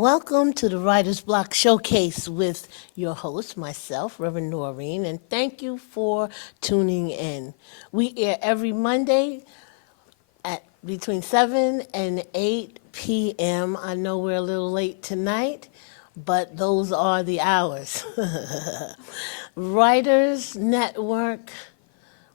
Welcome to the Writer's Block Showcase with your host, myself, Reverend Noreen, and thank you for tuning in. We air every Monday at between 7 and 8 p.m. I know we're a little late tonight, but those are the hours. Writers Network,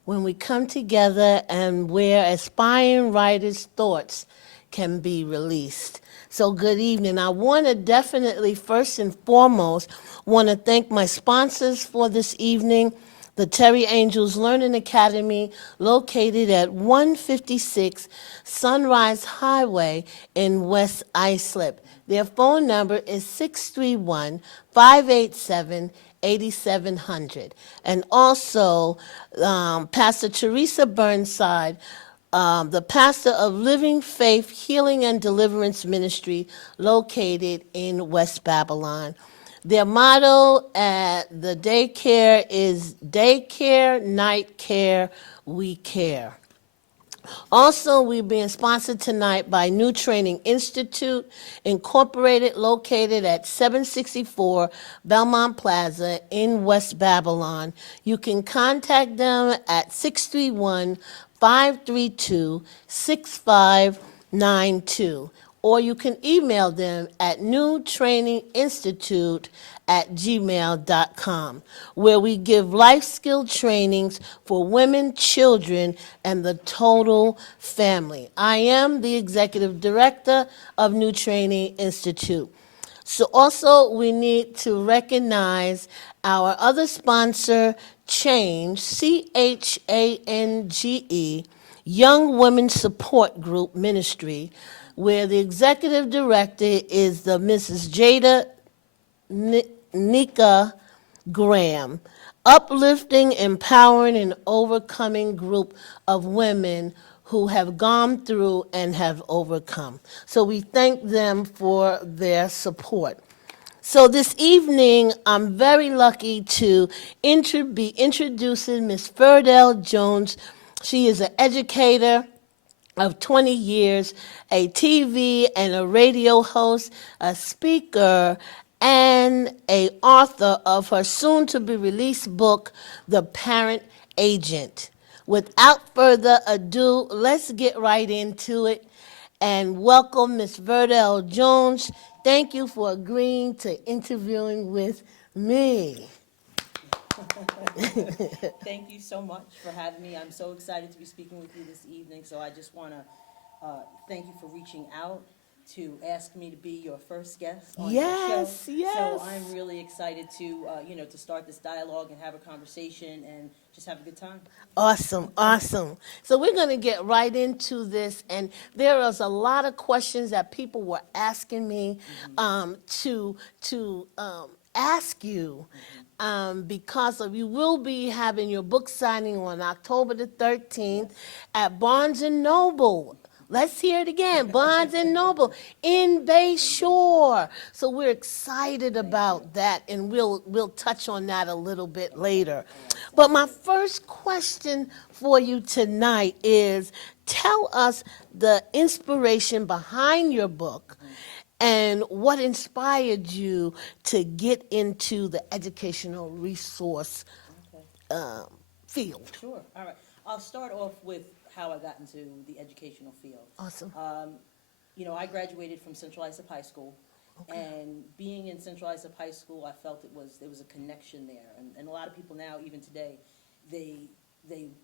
when we come together and where aspiring writers' thoughts can be released. So good evening. I want to definitely, first and foremost, want to thank my sponsors for this evening, the Terry Angels Learning Academy, located at 156 Sunrise Highway in West Islip. Their phone number is 631 587 8700. And also, Pastor Teresa Burnside, the pastor of Living Faith Healing and Deliverance Ministry, located in West Babylon. Their motto at the daycare is Daycare, Night Care, We Care. Also, we're being sponsored tonight by New Training Institute, Incorporated, located at 764 Belmont Plaza in West Babylon. You can contact them at 631 532 6592, or you can email them at newtraininginstitute@gmail.com, where we give life skill trainings for women, children, and the total family. I am the executive director of New Training Institute. So also, we need to recognize our other sponsor, Change, CHANGE, Young Women Support Group Ministry, where the executive director is the Mrs. Jada Nika Graham, uplifting, empowering, and overcoming group of women who have gone through and have overcome. So we thank them for their support. So this evening, I'm very lucky to be introducing Miss Ferdell Jones. She is an educator of 20 years, a TV and a radio host, a speaker, and a author of her soon-to-be-released book, The Parent Agent. Without further ado, let's get right into it and welcome Ms. Verdell Jones. Thank you for agreeing to interviewing with me. Thank you so much for having me. I'm so excited to be speaking with you this evening. So I just want to thank you for reaching out to ask me to be your first guest on your show. Yes. So I'm really excited to to start this dialogue and have a conversation and just have a good time. Awesome. So we're going to get right into this, and there was a lot of questions that people were asking me to ask you. Because of you will be having your book signing on October the 13th at Barnes and Noble. Let's hear it again. Barnes and Noble in Bay Shore. So we're excited about that, and we'll touch on that a little bit later. But my first question for you tonight is, tell us the inspiration behind your book and what inspired you to get into the educational resource Okay. field. Sure. All right. I'll start off with how I got into the educational field. Awesome. I graduated from Central Islip High School, Okay. and being in Central Islip High School, I felt there was a connection there, and a lot of people now, even today, they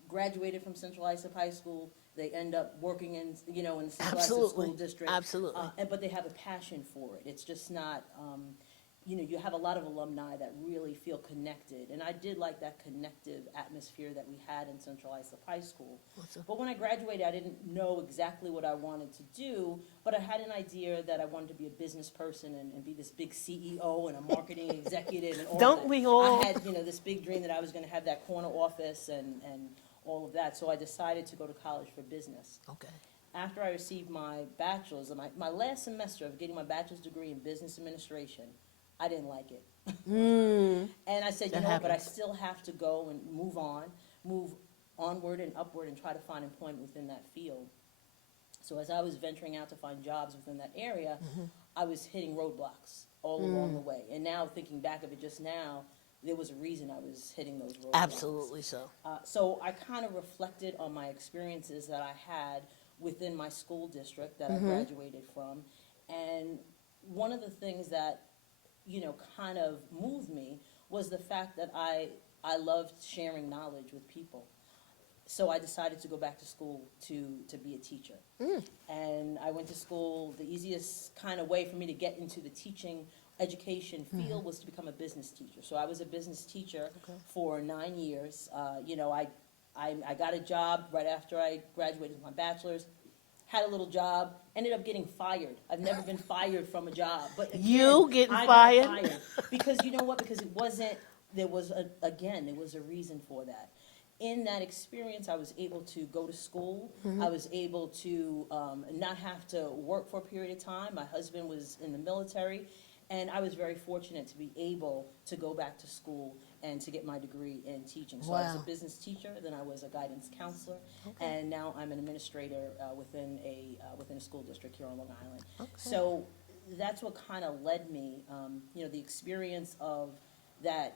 graduated from Central Islip High School, they end up working in in the Central Islip School District, Absolutely. but they have a passion for it. It's just not. You have a lot of alumni that really feel connected, and I did like that connective atmosphere that we had in Central Islip High School. Awesome. But when I graduated, I didn't know exactly what I wanted to do, but I had an idea that I wanted to be a business person and be this big CEO and a marketing executive and all Don't that. we all? I had, this big dream that I was going to have that corner office and all of that, so I decided to go to college for business. Okay. After I received my bachelor's, my last semester of getting my bachelor's degree in business administration, I didn't like it. And I said, That but I happens. still have to go and move onward and upward and try to find employment within that field. So as I was venturing out to find jobs within that area, I was hitting roadblocks all along the way. And now thinking back of it just now, there was a reason I was hitting those roadblocks. Absolutely so. So I kind of reflected on my experiences that I had within my school district that I graduated from. And one of the things that, kind of moved me was the fact that I loved sharing knowledge with people. So I decided to go back to school to be a teacher. And I went to school. The easiest kind of way for me to get into the teaching education field was to become a business teacher. So I was a business teacher for 9 years. I got a job right after I graduated with my bachelor's, had a little job, ended up getting fired. I've never been fired from a job. But again, You getting I fired? got fired. Because you know what? Because it wasn't, there was a reason for that. In that experience, I was able to go to school. I was able to not have to work for a period of time. My husband was in the military, and I was very fortunate to be able to go back to school and to get my degree in teaching. So I was a Wow. business teacher, then I was a guidance counselor, and now I'm an administrator within a school district here on Long Island. So that's what kind of led me, the experience of that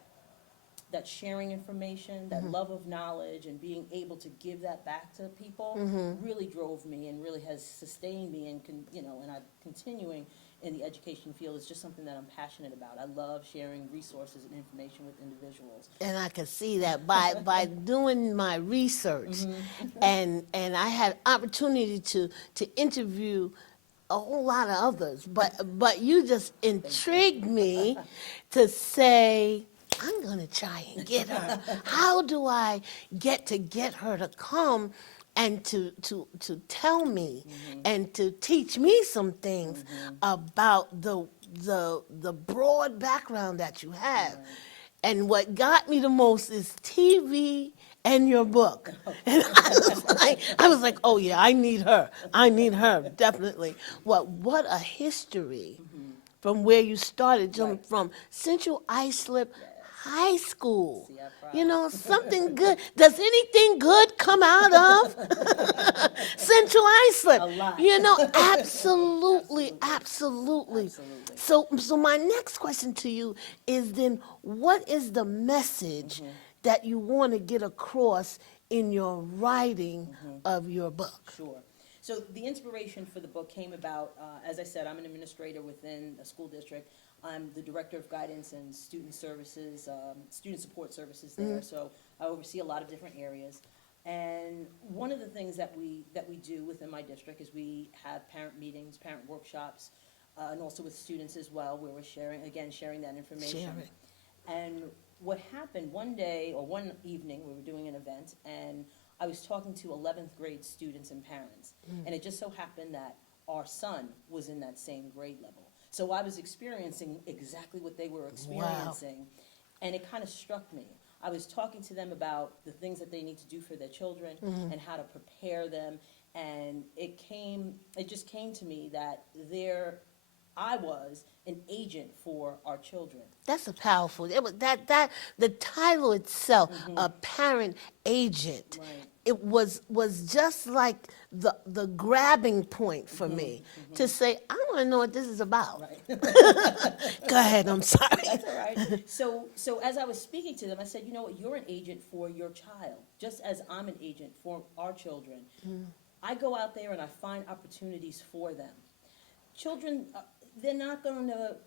sharing information, that love of knowledge, and being able to give that back to people really drove me and really has sustained me, and and I'm continuing in the education field. It's just something that I'm passionate about. I love sharing resources and information with individuals. And I could see that by doing my research, and I had opportunity to interview a whole lot of others, but you just intrigued me to say, I'm gonna try and get her. How do I get her to come and to tell me and to teach me some things about the broad background that you have? And what got me the most is TV and your book. And I was like, oh yeah, I need her. I need her, definitely. What a history from where you started, from Central Islip High School. See, I You proud. know, something good. Does anything good come out of Central Islip? A lot. You know, absolutely, absolutely. Absolutely. So my next question to you is then, what is the message that you want to get across in your writing of your book? Sure. So the inspiration for the book came about, as I said, I'm an administrator within a school district. I'm the director of guidance and student services, student support services there. So I oversee a lot of different areas. And one of the things that we do within my district is we have parent meetings, parent workshops, and also with students as well, where we're sharing that information. Sharing. And what happened one day or one evening, we were doing an event, and I was talking to 11th grade students and parents. And it just so happened that our son was in that same grade level. So I was experiencing exactly what they were experiencing. And it kind of struck me. I was talking to them about the things that they need to do for their children and how to prepare them. And it just came to me that I was an agent for our children. That's a powerful. It was the title itself, a parent agent. Right. It was just like the grabbing point for me to say, I want to know what this is about. Right. Go ahead. I'm sorry. That's all right. So as I was speaking to them, I said, you know what, you're an agent for your child, just as I'm an agent for our children. I go out there and I find opportunities for them. Children, they're not going to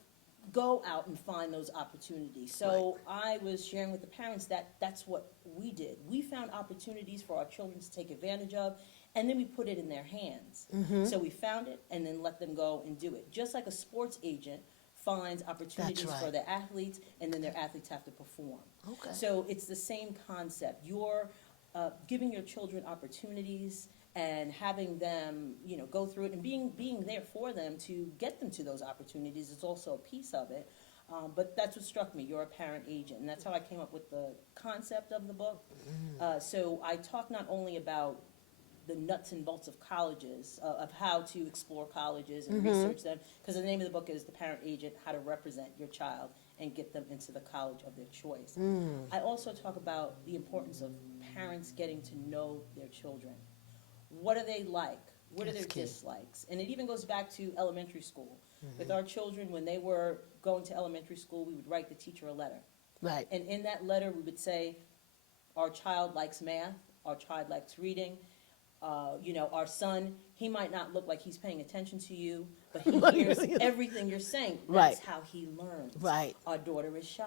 go out and find those opportunities. So I was sharing with the parents that that's what we did. We found opportunities for our children to take advantage of, and then we put it in their hands. So we found it and then let them go and do it. Just like a sports agent finds opportunities right. for their athletes, and then their athletes have to perform. Okay. So it's the same concept. You're giving your children opportunities and having them, go through it, and being there for them to get them to those opportunities is also a piece of it. But that's what struck me. You're a parent agent, and that's how I came up with the concept of the book. So I talk not only about the nuts and bolts of colleges, of how to explore colleges and research them, because the name of the book is The Parent Agent, How to Represent Your Child and Get Them into the College of Their Choice. I also talk about the importance of parents getting to know their children. What are they like? What are That's their key. dislikes? And it even goes back to elementary school. With our children, when they were going to elementary school, we would write the teacher a letter. Right. And in that letter, we would say, our child likes math, our child likes reading, our son, he might not look like he's paying attention to you, but he hears everything you're saying. Right. That's how he learns. Right. Our daughter is shy.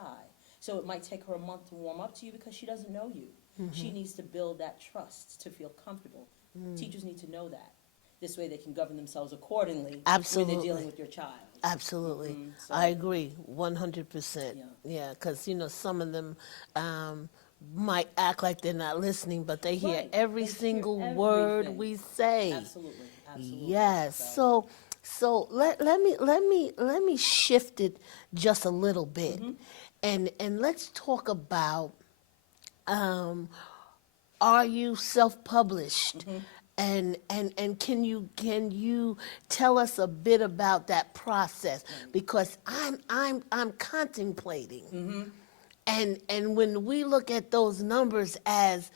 So it might take her a month to warm up to you because she doesn't know you. She needs to build that trust to feel comfortable. Teachers need to know that. This way they can govern themselves accordingly when they're dealing with your child. Absolutely. So- I agree 100%. Yeah. Yeah, because, some of them might act like they're not listening, but they hear Right. every They hear single word everything. we say. Absolutely, absolutely. Yes. So let me shift it just a little bit, and let's talk about are you self-published? And can you tell us a bit about that process? Because I'm contemplating. And when we look at those numbers as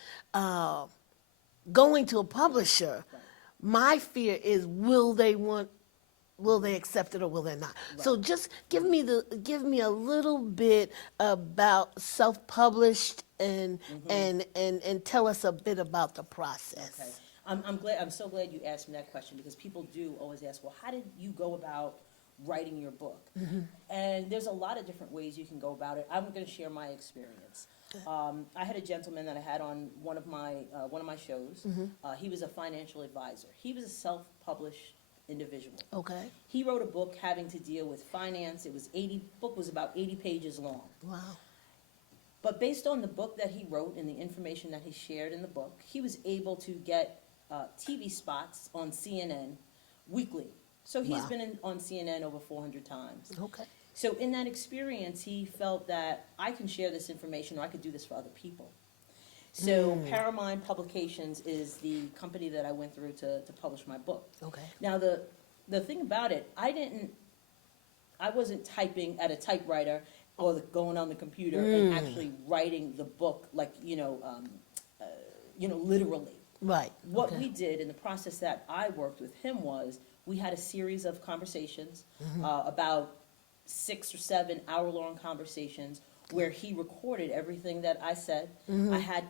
going to a publisher, my fear is will they accept it or will they not? So just give me a little bit about self-published and tell us a bit about the process. Okay. I'm so glad you asked me that question because people do always ask, well, how did you go about writing your book? And there's a lot of different ways you can go about it. I'm going to share my experience. I had a gentleman that I had on one of my shows. He was a financial advisor. He was a self-published individual. Okay. He wrote a book having to deal with finance. Book was about 80 pages long. Wow. But based on the book that he wrote and the information that he shared in the book, he was able to get TV spots on CNN weekly. So he's Wow. been on CNN over 400 times. Okay. So in that experience, he felt that I can share this information or I could do this for other people. So Paramount Publications is the company that I went through to publish my book. Okay. Now, the thing about it, I wasn't typing at a typewriter or going on the computer and actually writing the book like, literally. Right. What Okay. we did in the process that I worked with him was we had a series of conversations, about 6 or 7 hour-long conversations where he recorded everything that I said. I had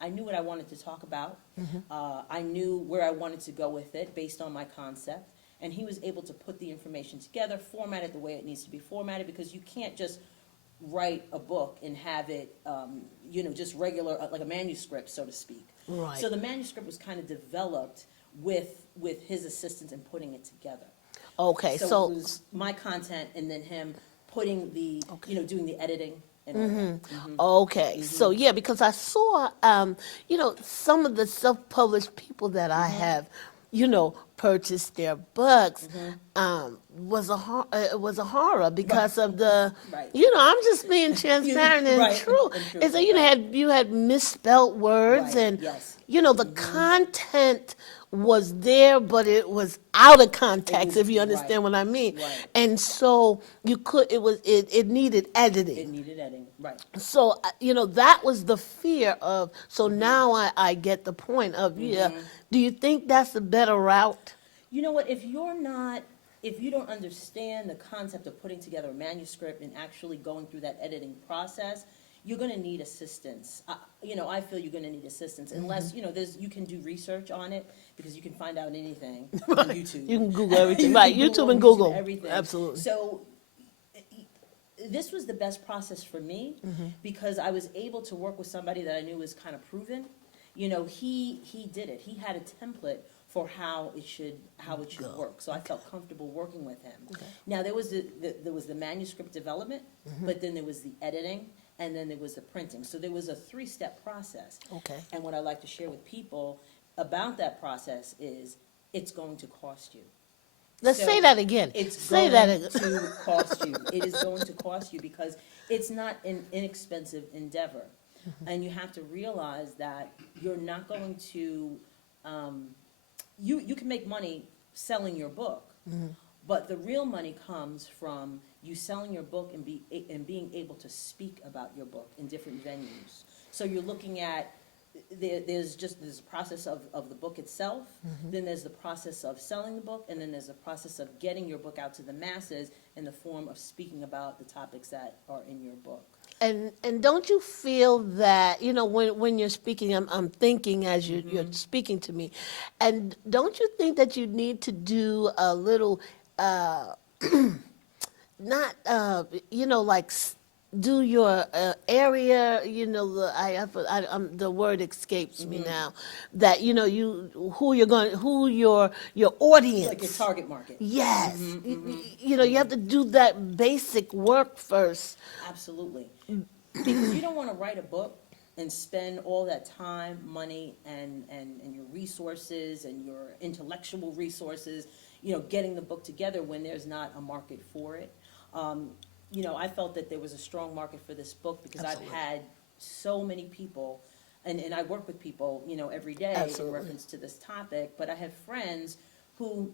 I knew what I wanted to talk about. I knew where I wanted to go with it based on my concept. And he was able to put the information together, format it the way it needs to be formatted, because you can't just write a book and have it, just regular, like a manuscript, so to speak. Right. So the manuscript was kind of developed with his assistance in putting it together. Okay. So So it was my content and then him putting the, Okay. doing the editing and all that. okay. So yeah, because I saw some of the self-published people that I have purchased their books was a horror because of the Right. I'm just being transparent and Right, true. and true, And so right. you had misspelt words Right, and yes. the content was there, but it was out of context, if you understand right, what I mean. right. And so it needed editing. It needed editing, right. So, that was the fear of, so now I get the point of, do you think that's a better route? You know what, if you don't understand the concept of putting together a manuscript and actually going through that editing process, you're going to need assistance. I feel you're going to need assistance unless, you can do research on it because you can find out anything on YouTube. You can Google everything. You Right, can YouTube and Google. everything. Absolutely. So this was the best process for me because I was able to work with somebody that I knew was kind of proven. He did it. He had a template for how it should work. So I felt comfortable working with him. Okay. Now there was the manuscript development, but then there was the editing, and then there was the printing. So there was a 3-step process. Okay. And what I like to share with people about that process is it's going to cost you. Let's So say that again. It's Say going that again. to cost you. It is going to cost you because it's not an inexpensive endeavor. And you have to realize that you're not going to, you can make money selling your book, but the real money comes from you selling your book and being able to speak about your book in different venues. So you're looking at there's a process of the book itself, then there's the process of selling the book, and then there's a process of getting your book out to the masses in the form of speaking about the topics that are in your book. And don't you feel that, when you're speaking, I'm thinking as you're speaking to me, and don't you think that you need to do a little, not, like do your area, the word escapes me now, that, who your audience. Like your target market. Yes. You have to do that basic work first. Absolutely. Because you don't want to write a book and spend all that time, money, and your resources and your intellectual resources, getting the book together when there's not a market for it. I felt that there was a strong market for this book because Absolutely. I've had so many people, and I work with people, every day Absolutely. in reference to this topic, but I have friends who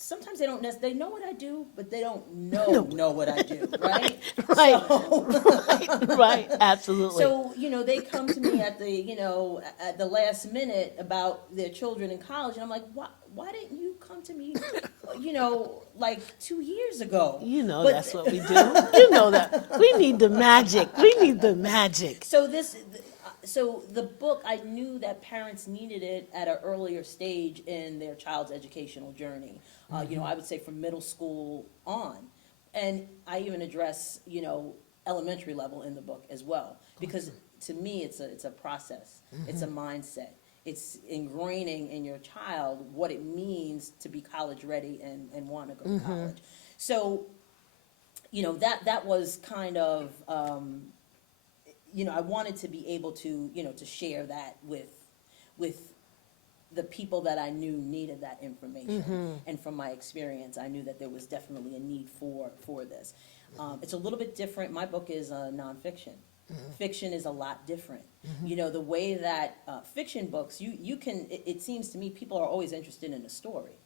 sometimes they don't they know what I do, but they don't know what I do, right? Right. So, Right. Absolutely. so, they come to me at the last minute about their children in college, and I'm like, why didn't you come to me, like 2 years ago? But That's what we do. You know that. We need the magic. We need the magic. So the book, I knew that parents needed it at an earlier stage in their child's educational journey. I would say from middle school on. And I even address, elementary level in the book as well. Because to me, it's a process. It's a mindset. It's ingraining in your child what it means to be college ready and want to go to college. So, that was kind of, I wanted to be able to, to share that with the people that I knew needed that information. And from my experience, I knew that there was definitely a need for this. It's a little bit different. My book is nonfiction. Fiction is a lot different. The way that fiction books, you can, it seems to me, people are always interested in a story.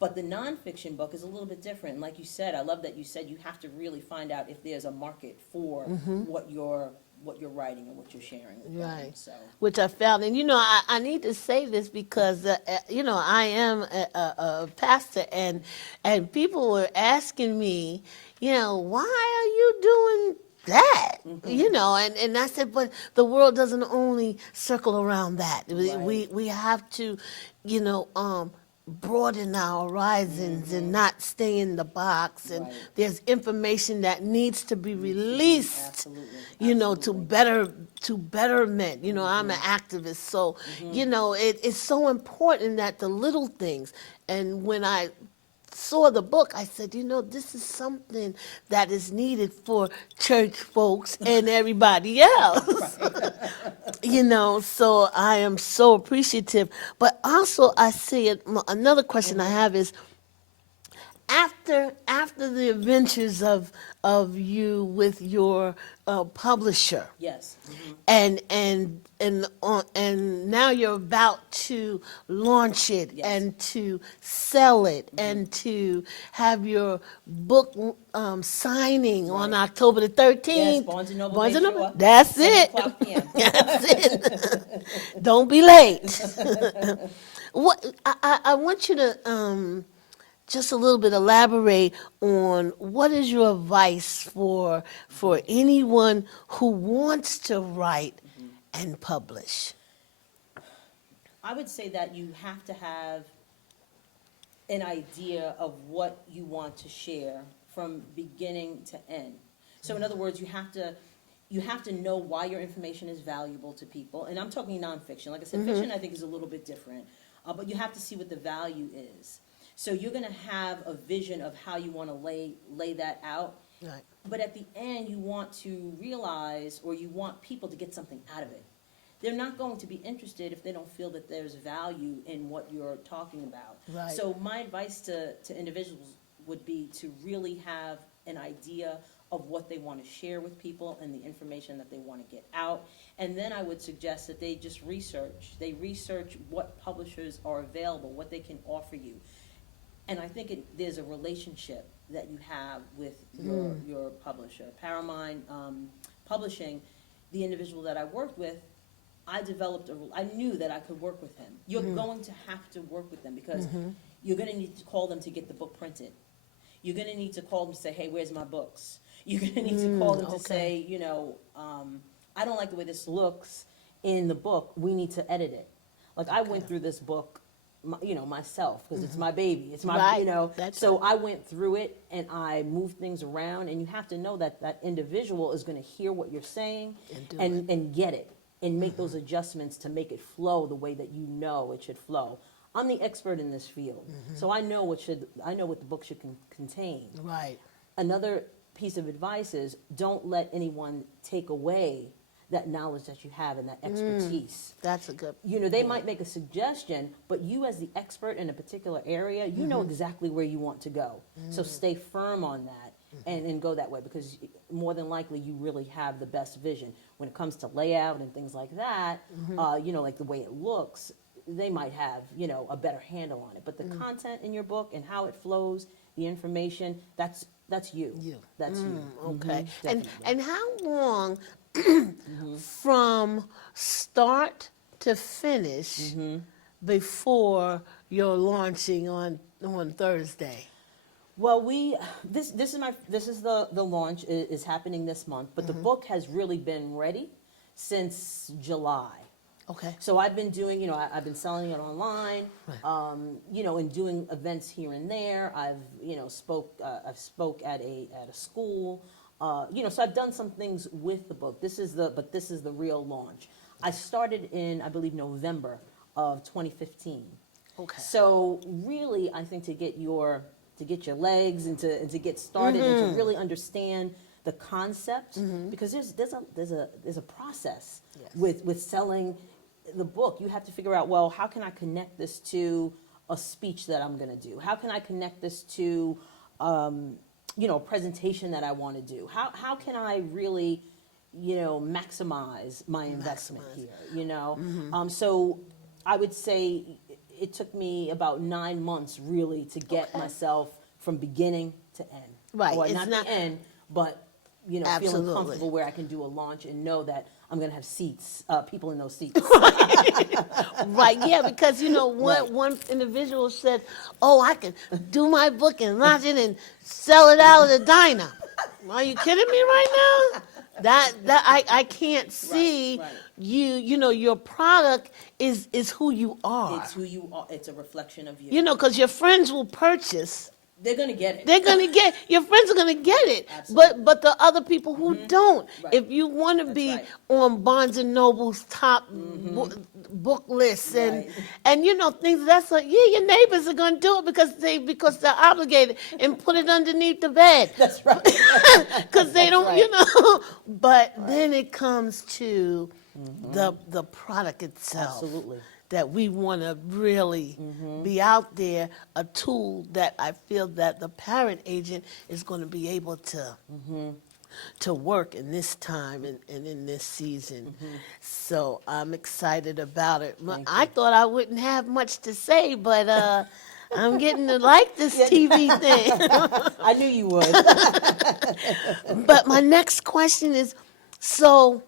But the nonfiction book is a little bit different. And like you said, I love that you said you have to really find out if there's a market for what you're writing and what you're sharing with them. Right. So. Which I found, and I need to say this because I am a pastor, and people were asking me, why are you doing that? And I said, but the world doesn't only circle around that. Right. We have to, broaden our horizons and not stay in the box. And Right. there's information that needs to be released. Absolutely. To betterment. I'm an activist, so it's so important that the little things. And when I saw the book, I said, this is something that is needed for church folks and everybody else. So I am so appreciative. But also, I see it. Another question I have is, after the adventures of you with your publisher, Yes. and now you're about to launch it Yes. and to sell it and to have your book signing on Right. October the 13th. Yes, Barnes and Noble. Barnes and make Noble. sure, That's 7 it. o'clock p.m. That's it. Don't be late. What I want you to just a little bit elaborate on what is your advice for anyone who wants to write and publish. I would say that you have to have an idea of what you want to share from beginning to end. So in other words, you have to know why your information is valuable to people. And I'm talking nonfiction. Like I said, fiction I think is a little bit different. But you have to see what the value is. So you're going to have a vision of how you want to lay that out. Right. But at the end, you want to realize, or you want people to get something out of it. They're not going to be interested if they don't feel that there's value in what you're talking about. Right. So my advice to individuals would be to really have an idea of what they want to share with people and the information that they want to get out. And then I would suggest that they just research. They research what publishers are available, what they can offer you. And I think there's a relationship that you have with your publisher. Paramount Publishing, the individual that I worked with, I knew that I could work with him. You're going to have to work with them because you're going to need to call them to get the book printed. You're going to need to call them to say, hey, where's my books? You're going to need to call them to say, I don't like the way this looks in the book. We need to edit it. Like I went through this book, myself, because it's my baby. It's my, Right. so I went through it and I moved things around, and you have to know that that individual is going to hear what you're saying and get it and make those adjustments to make it flow the way that you know it should flow. I'm the expert in this field, so I know what the book should contain. Right. Another piece of advice is don't let anyone take away that knowledge that you have and that expertise. That's a good. They might make a suggestion, but you as the expert in a particular area, you know exactly where you want to go. So stay firm on that and go that way, because more than likely you really have the best vision. When it comes to layout and things like that, like the way it looks, they might have, a better handle on it. But the content in your book and how it flows, the information, that's you. That's you. Okay. Definitely. And how long from start to finish before you're launching on Thursday? Well, this is the launch is happening this month, but the book has really been ready since July. Okay. So I've been doing, I've been selling it online, and doing events here and there. I've spoke at a school, so I've done some things with the book. This is the real launch. I started in, I believe, November of 2015. Okay. So really, I think to get your legs and to get started and to really understand the concept, because there's a process with selling the book. You have to figure out, well, how can I connect this to a speech that I'm going to do? How can I connect this to a presentation that I want to do? How can I really maximize my investment here? So I would say it took me about 9 months really to get myself from beginning to end. Right. Well, It's not the end, but feeling Absolutely. comfortable where I can do a launch and know that I'm going to have seats, people in those seats. Right, yeah, because one individual said, "Oh, I can do my book and launch it and sell it out of the diner." Are you kidding me right now? That I can't see right. your product is who you are. It's who you are. It's a reflection of you. Because your friends will purchase. They're going to get it. They're gonna get your friends are gonna get it, Absolutely. but the other people who don't, Right. if you want to That's be right. on Barnes and Noble's top book lists and Right. things that's like, your neighbors are gonna do it because they're obligated and put it underneath the bed That's right. because they don't right. But then it comes to the product itself. Absolutely. That we want to really be out there, a tool that I feel that the parent agent is going to be able to work in this time and in this season. So I'm excited about it. I thought I wouldn't have much to say, but I'm getting to like this TV thing. I knew you would. But my next question is, so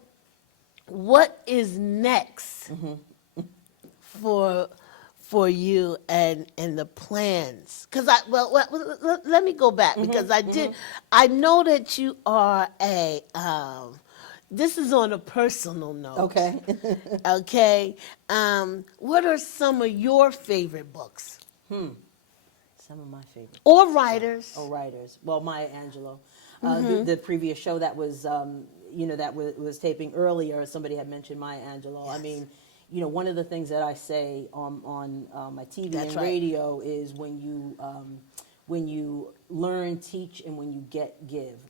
what is next? For you and the plans, because let me go back because I know that you are a this is on a personal note. Okay. Okay. What are some of your favorite books Some of my favorites. or writers? Oh, writers. Well, Maya Angelou. The previous show that was, was taping earlier, somebody had mentioned Maya Angelou. Yes. I mean, one of the things that I say on my TV That's and right. radio is when you learn, teach, and when you give.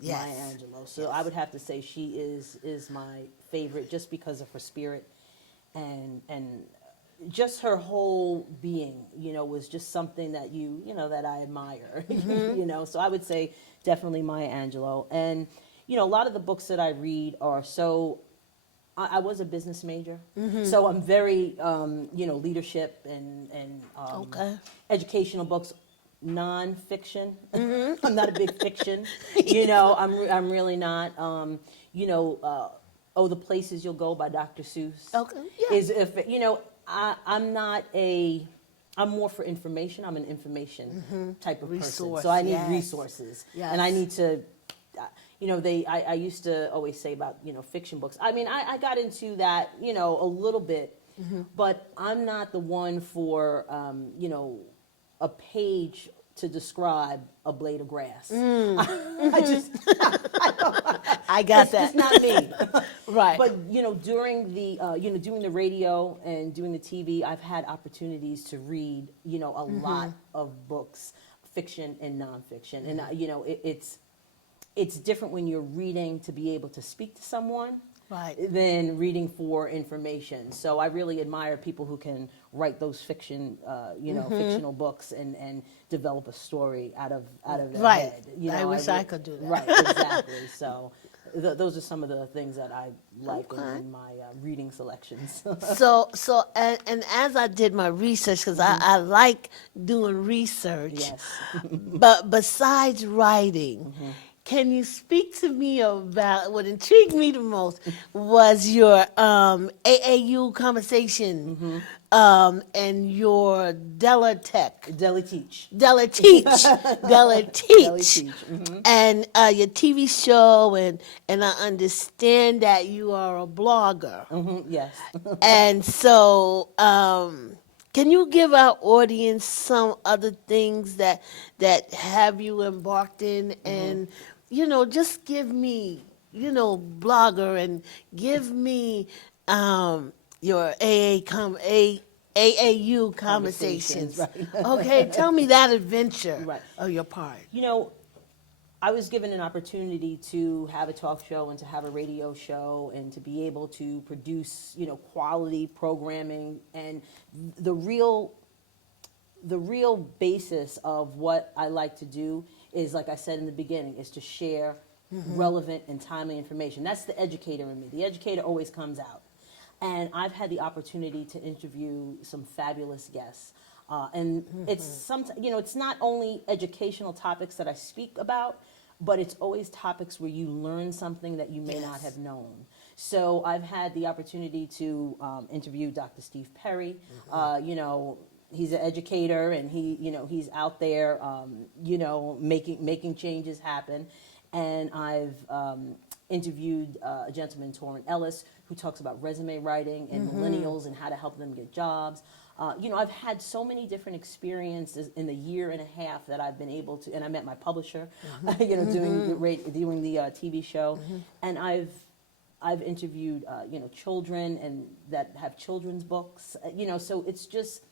Yes. Maya Angelou. So I would have to say she is my favorite just because of her spirit and just her whole being. Was just something that that I admire. So I would say definitely Maya Angelou. And a lot of the books that I read are so. I was a business major, so I'm very, leadership and Okay. educational books, nonfiction. I'm not a big fiction, I'm really not. Oh, The Places You'll Go by Dr. Seuss. Okay, yeah. Is if, you know, I'm not a, I'm more for information. I'm an information type of person. Resource, So I need yes. resources. Yes. And I need to, you know, I used to always say about, you know, fiction books. I mean, I got into that, you know, a little bit, but I'm not the one for, you know, a page to describe a blade of grass. I just, I got it's that. just not me. Right. But you know, during the you know, doing the radio and doing the TV, I've had opportunities to read, you know, a lot of books, fiction and nonfiction, and you know, it's different when you're reading to be able to speak to someone. Right. Than reading for information. So I really admire people who can write those fiction, you know, fictional books and develop a story out of their Right. head. You know, I wish I could do that. Right, exactly. So those are some of the things that I like Okay. in my reading selections. And as I did my research, because I like doing research, Yes. but besides writing, can you speak to me about what intrigued me the most was your AAU conversation and your Della Tech. Deli Teach. Della Teach, Della Teach, Teach, and your TV show, and I understand that you are a blogger, Yes. and so can you give our audience some other things that have you embarked in, and you know, just give me, you know, blogger, and give me your AAU conversations. Right. Okay, tell me that adventure Right. of your part. You know, I was given an opportunity to have a talk show and to have a radio show and to be able to produce, you know, quality programming, and the real basis of what I like to do is, like I said in the beginning, is to share relevant and timely information. That's the educator in me. The educator always comes out. And I've had the opportunity to interview some fabulous guests. And it's you know, it's not only educational topics that I speak about, but it's always topics where you learn something that you may not have known. So I've had the opportunity to interview Dr. Steve Perry. You know, he's an educator, and you know, he's out there, you know, making changes happen. And I've interviewed a gentleman, Torrin Ellis, who talks about resume writing and millennials and how to help them get jobs. You know, I've had so many different experiences in the year and a half that I've been able to, and I met my publisher, you know, doing the TV show, and I've interviewed you know, children and that have children's books, you know, so it's just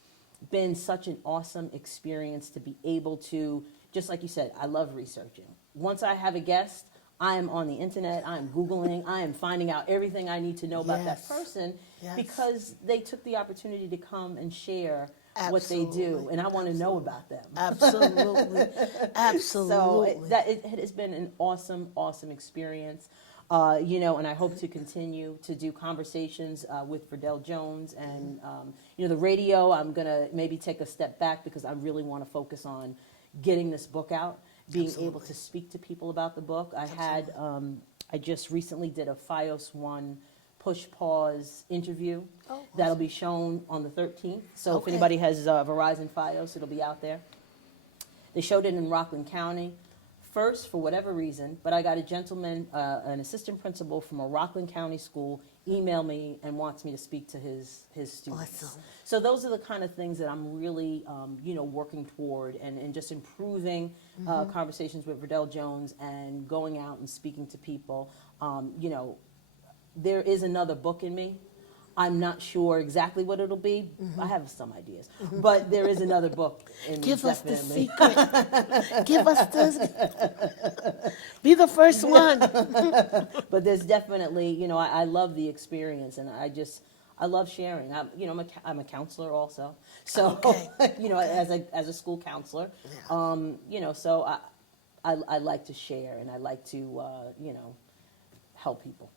been such an awesome experience to be able to, just like you said, I love researching. Once I have a guest, I am on the internet, I am Googling, I am finding out everything I need to know about that person, because they took the opportunity to come and share what they do, and I want to know about them. Absolutely, absolutely. So it has been an awesome, awesome experience. You know, and I hope to continue to do conversations with Verdell Jones, and you know, the radio, I'm gonna maybe take a step back because I really want to focus on getting this book out, being able to speak to people about the book. I just recently did a FiOS 1 push pause interview that'll be shown on the 13th. So if anybody has Verizon FiOS, it'll be out there. They showed it in Rockland County first for whatever reason, but I got a gentleman, an assistant principal from a Rockland County school, email me and wants me to speak to his students. Awesome. So those are the kind of things that I'm really, you know, working toward, and just improving conversations with Verdell Jones and going out and speaking to people. You know, there is another book in me. I'm not sure exactly what it'll be. I have some ideas, but there is another book in me. Give us the secret. Give us the. Be the first one. But there's definitely, you know, I love the experience, and I love sharing. You know, I'm a counselor also, so you know, as a school counselor, you know, so I like to share, and I like to you know, help people.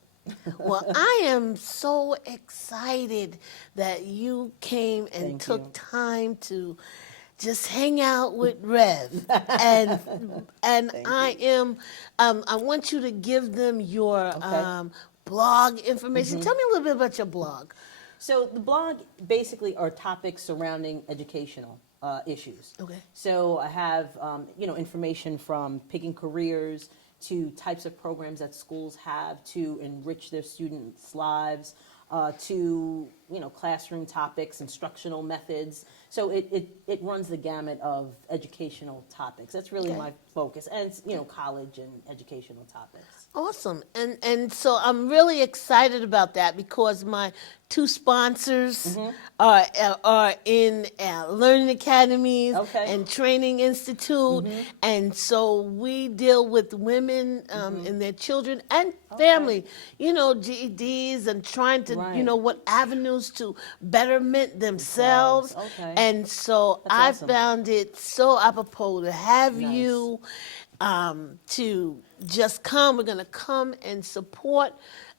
Well, I am so excited that you came and took time to just hang out with Rev, and I am. I want you to give them your blog information. Tell me a little bit about your blog. So the blog basically are topics surrounding educational issues. Okay. So I have information from picking careers to types of programs that schools have to enrich their students' lives, to classroom topics, instructional methods. So it runs the gamut of educational topics. That's really Okay. my focus, and college and educational topics. Awesome. And so I'm really excited about that because my two sponsors are in learning academies Okay. and training institute. And so we deal with women and their children and family, GEDs and trying to, Right. what avenues to betterment themselves. Okay. And so That's I awesome. found it so apropos to have Nice. you to just come. We're going to come and support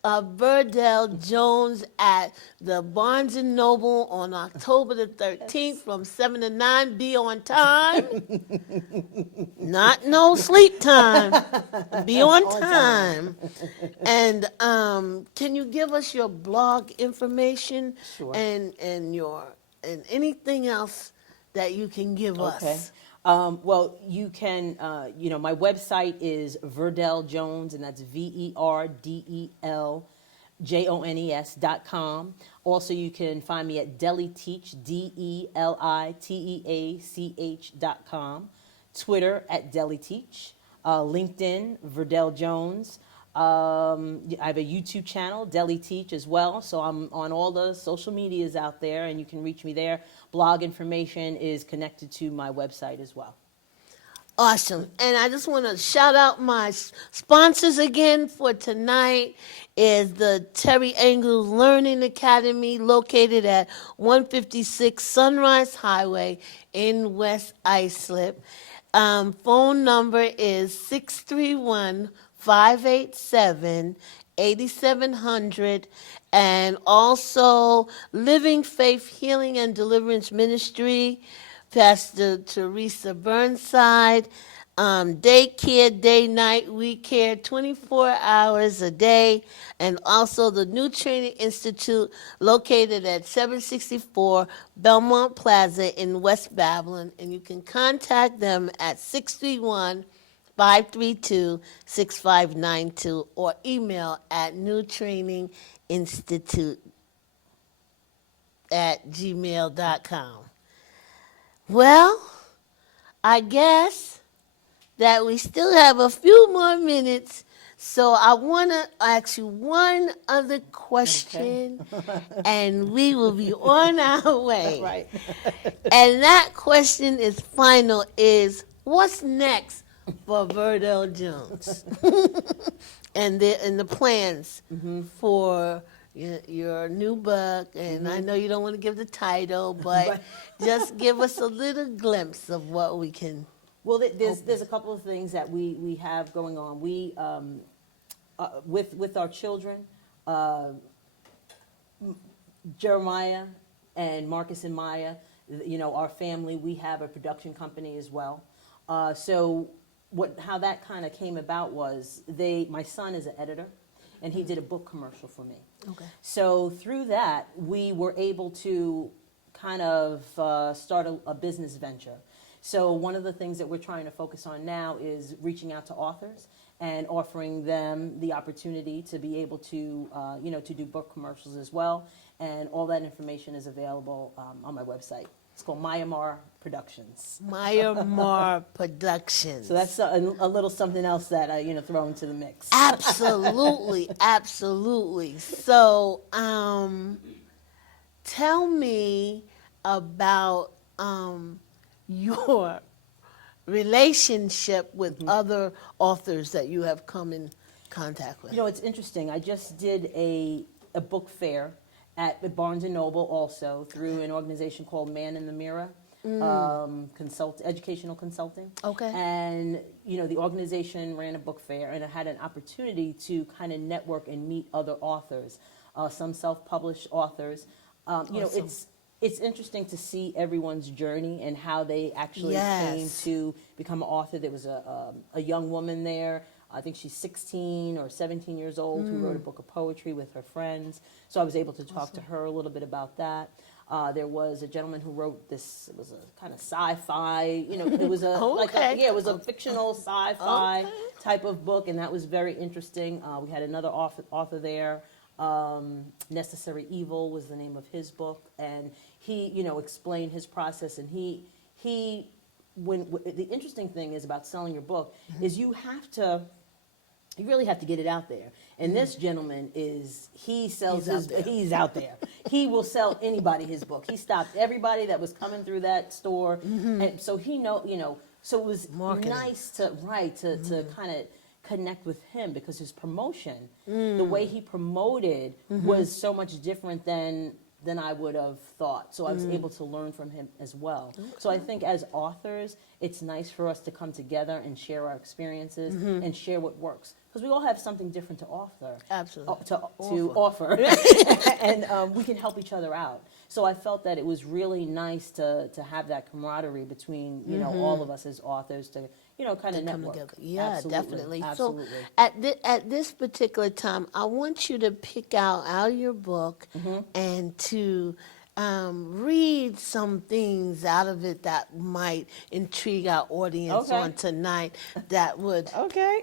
Verdell Jones at the Barnes & Noble on October the 13th from 7 to 9. Be on time. Not no sleep time. Be on time. And can you give us your blog information? Sure. And anything else that you can give Okay. us? Well, you can, my website is Verdell Jones, and that's VERDELJONES.com. Also, you can find me at DeliTeach, DELITEACH.com. Twitter at DeliTeach. LinkedIn, Verdell Jones. I have a YouTube channel, DeliTeach, as well. So I'm on all the social medias out there, and you can reach me there. Blog information is connected to my website as well. Awesome. And I just want to shout out my sponsors again for tonight is the Terry Angles Learning Academy located at 156 Sunrise Highway in West Islip. Phone number is 631-587-8700. And also Living Faith Healing and Deliverance Ministry, Pastor Teresa Burnside. Day care, day, night, we care 24 hours a day. And also the New Training Institute located at 764 Belmont Plaza in West Babylon. And you can contact them at 631-532-6592 or email at newtraininginstitute@gmail.com. Well, I guess that we still have a few more minutes, so I want to ask you one other question, and we will be on our way. Right. And that question is final, is what's next for Verdell Jones? and the plans for your new book, and I know you don't want to give the title, but just give us a little glimpse of what we can. Well, there's a couple of things that we have going on. We with our children, Jeremiah and Marcus and Maya, our family, we have a production company as well. So how that kind of came about was my son is an editor, and he did a book commercial for me. Okay. So through that, we were able to kind of start a business venture. So one of the things that we're trying to focus on now is reaching out to authors and offering them the opportunity to be able to, to do book commercials as well. And all that information is available on my website. It's called Myanmar Productions. Myanmar Productions. So that's a little something else that I, throw into the mix. Absolutely, absolutely. So, tell me about your relationship with other authors that you have come in contact with. It's interesting. I just did a book fair at Barnes & Noble also through an organization called Man in the Mirror, educational consulting. Okay. And, the organization ran a book fair, and I had an opportunity to kind of network and meet other authors, some self-published authors. Awesome. it's interesting to see everyone's journey and how they actually came Yes. to become an author. There was a young woman there. I think she's 16 or 17 years old who wrote a book of poetry with her friends. So I was able to talk to her a little bit about that. There was a gentleman who wrote this. It was a kind of sci-fi. It was a Okay. it was a fictional sci-fi Okay. type of book, and that was very interesting. We had another author there. Necessary Evil was the name of his book, and he, explained his process. And the interesting thing is about selling your book is you really have to get it out there. And this gentleman he's out there. He will sell anybody his book. He stopped everybody that was coming through that store, and so so it was Marketing. nice to kind of connect with him, because his promotion, the way he promoted, was so much different than I would have thought. So I was able to learn from him as well. So I think as authors, it's nice for us to come together and share our experiences and share what works, because we all have something different to offer. Absolutely. To offer, and we can help each other out. So I felt that it was really nice to have that camaraderie between all of us as authors to kind of Come network. together. Yeah, Absolutely. definitely. Absolutely. So at this particular time, I want you to pick out of your book and to read some things out of it that might intrigue our audience Okay. on tonight. That would. Okay.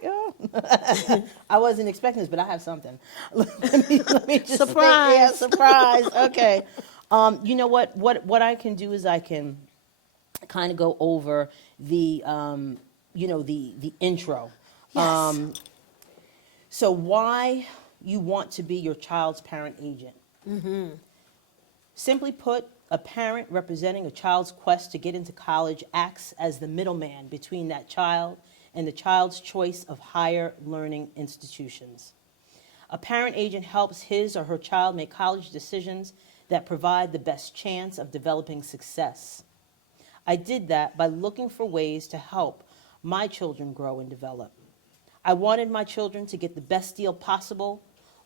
I wasn't expecting this, but I have something. let me just Surprise. think. Yeah, surprise. Okay. You know what? What I can do is I can kind of go over the the intro. Yes. So why you want to be your child's parent agent? Simply put, a parent representing a child's quest to get into college acts as the middleman between that child and the child's choice of higher learning institutions. A parent agent helps his or her child make college decisions that provide the best chance of developing success. I did that by looking for ways to help my children grow and develop. I wanted my children to get the best deal possible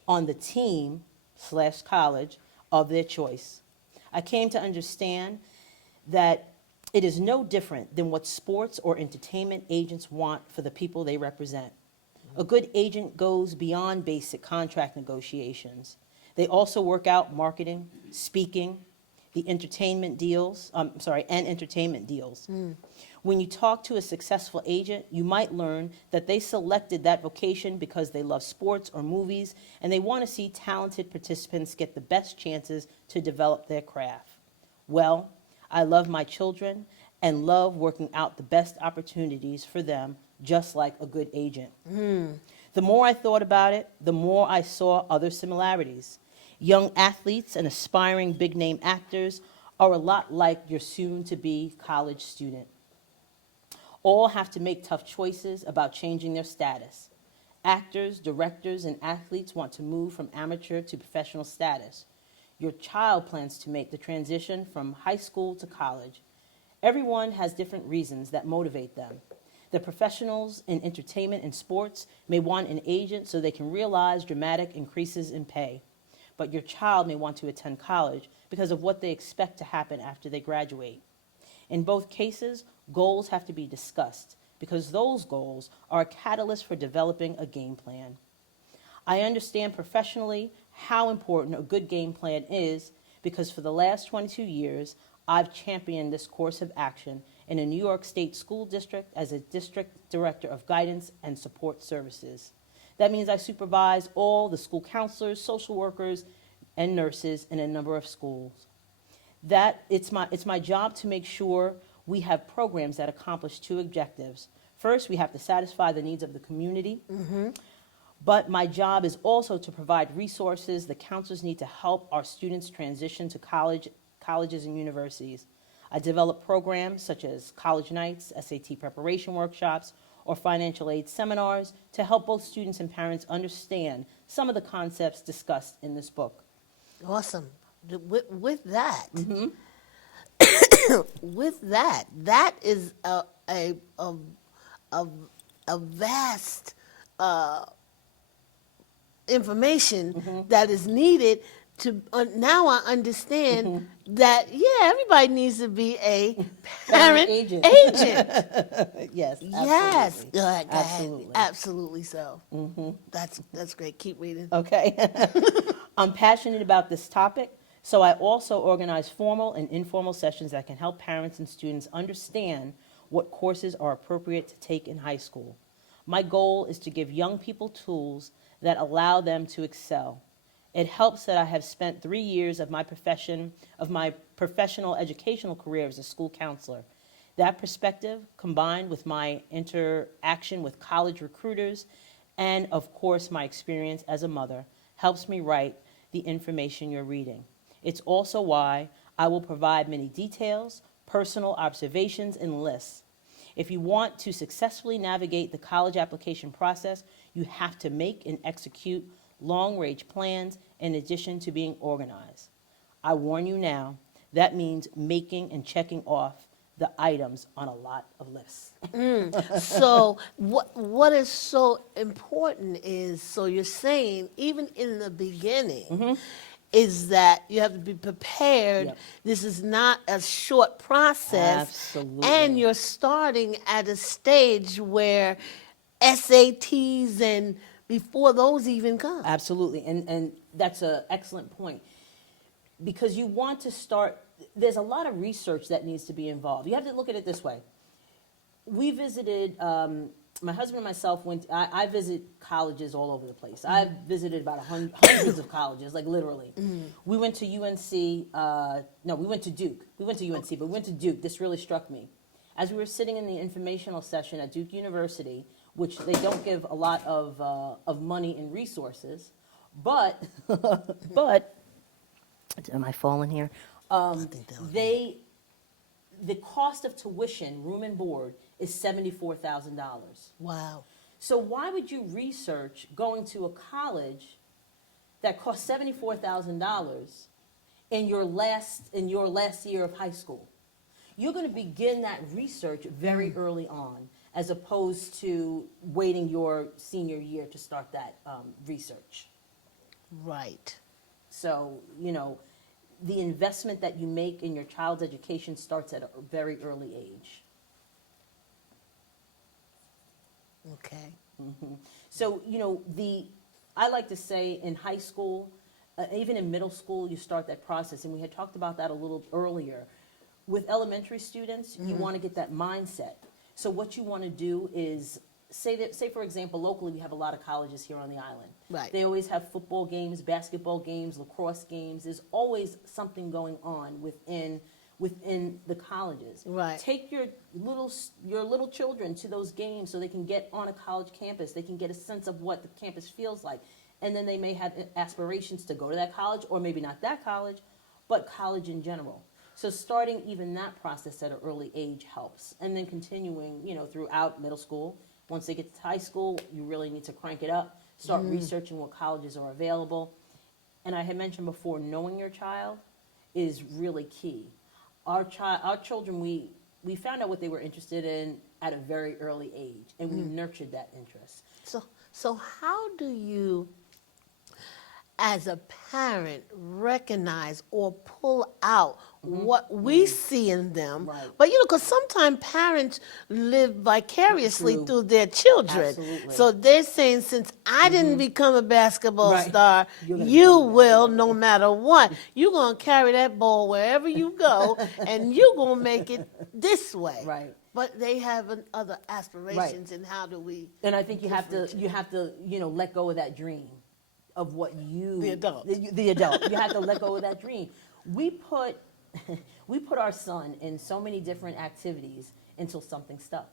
on the team/college of their choice. I came to understand that it is no different than what sports or entertainment agents want for the people they represent. A good agent goes beyond basic contract negotiations. They also work out marketing, speaking, and entertainment deals. When you talk to a successful agent, you might learn that they selected that vocation because they love sports or movies, and they want to see talented participants get the best chances to develop their craft. Well, I love my children and love working out the best opportunities for them, just like a good agent. The more I thought about it, the more I saw other similarities. Young athletes and aspiring big-name actors are a lot like your soon-to-be college student. All have to make tough choices about changing their status. Actors, directors, and athletes want to move from amateur to professional status. Your child plans to make the transition from high school to college. Everyone has different reasons that motivate them. The professionals in entertainment and sports may want an agent so they can realize dramatic increases in pay. But your child may want to attend college because of what they expect to happen after they graduate. In both cases, goals have to be discussed because those goals are a catalyst for developing a game plan. I understand professionally how important a good game plan is because for the last 22 years, I've championed this course of action in a New York State school district as a district director of guidance and support services. That means I supervise all the school counselors, social workers, and nurses in a number of schools. It's my job to make sure we have programs that accomplish two objectives. First, we have to satisfy the needs of the community. But my job is also to provide resources the counselors need to help our students transition to colleges and universities. I develop programs such as college nights, SAT preparation workshops, or financial aid seminars to help both students and parents understand some of the concepts discussed in this book. Awesome. With that, that is a vast information that is needed now I understand that everybody needs to be a parent agent. agent. Yes, Yes, absolutely. go ahead, Absolutely. absolutely so. That's great. Keep reading. Okay. I'm passionate about this topic, so I also organize formal and informal sessions that can help parents and students understand what courses are appropriate to take in high school. My goal is to give young people tools that allow them to excel. It helps that I have spent 3 years of my professional educational career as a school counselor. That perspective, combined with my interaction with college recruiters, and of course my experience as a mother, helps me write the information you're reading. It's also why I will provide many details, personal observations, and lists. If you want to successfully navigate the college application process, you have to make and execute long-range plans in addition to being organized. I warn you now, that means making and checking off the items on a lot of lists. So what is so important is, so you're saying even in the beginning is that you have to be prepared. Yep. This is not a short process. Absolutely. And you're starting at a stage where SATs and before those even come. Absolutely, and that's an excellent point. Because you want to start, there's a lot of research that needs to be involved. You have to look at it this way. We visited, my husband and myself I visit colleges all over the place. I've visited about hundreds of colleges, like literally. We went to UNC, no, we went to Duke. We went to UNC, but we went to Duke. This really struck me. As we were sitting in the informational session at Duke University, which they don't give a lot of money and resources, but, am I falling here? think that was The cost of tuition, room and board, is $74,000. Wow. So why would you research going to a college that costs $74,000 in your last year of high school? You're going to begin that research very early on, as opposed to waiting your senior year to start that research. Right. So, the investment that you make in your child's education starts at a very early age. Okay. So, I like to say in high school, even in middle school, you start that process. And we had talked about that a little earlier. With elementary students, you want to get that mindset. So what you want to do is, say for example, locally we have a lot of colleges here on the island. Right. They always have football games, basketball games, lacrosse games. There's always something going on within the colleges. Right. Take your little children to those games so they can get on a college campus. They can get a sense of what the campus feels like. And then they may have aspirations to go to that college, or maybe not that college, but college in general. So starting even that process at an early age helps. And then continuing, throughout middle school. Once they get to high school, you really need to crank it up. Start researching what colleges are available. And I had mentioned before, knowing your child is really key. Our children, we found out what they were interested in at a very early age, and we nurtured that interest. So how do you, as a parent, recognize or pull out what we see in them? Right. But because sometimes parents live vicariously True. through their children. Absolutely. So they're saying, since I didn't become a basketball Right. star, You're gonna you become a will, basketball no matter what. You're going to carry that ball wherever you go, and you're going to make it this way. Right. But they have other aspirations, and how do we? And I think you have to let go of that dream of what you, The adult. the adult. You have to let go of that dream. We put our son in so many different activities until something stuck.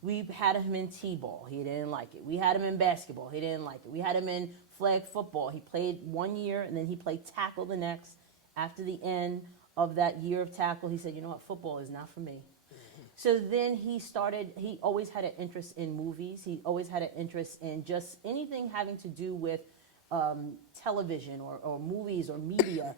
We had him in t-ball. He didn't like it. We had him in basketball. He didn't like it. We had him in flag football. He played 1 year, and then he played tackle the next. After the end of that year of tackle, he said, you know what, football is not for me. So then he always had an interest in movies. He always had an interest in just anything having to do with television or movies or media.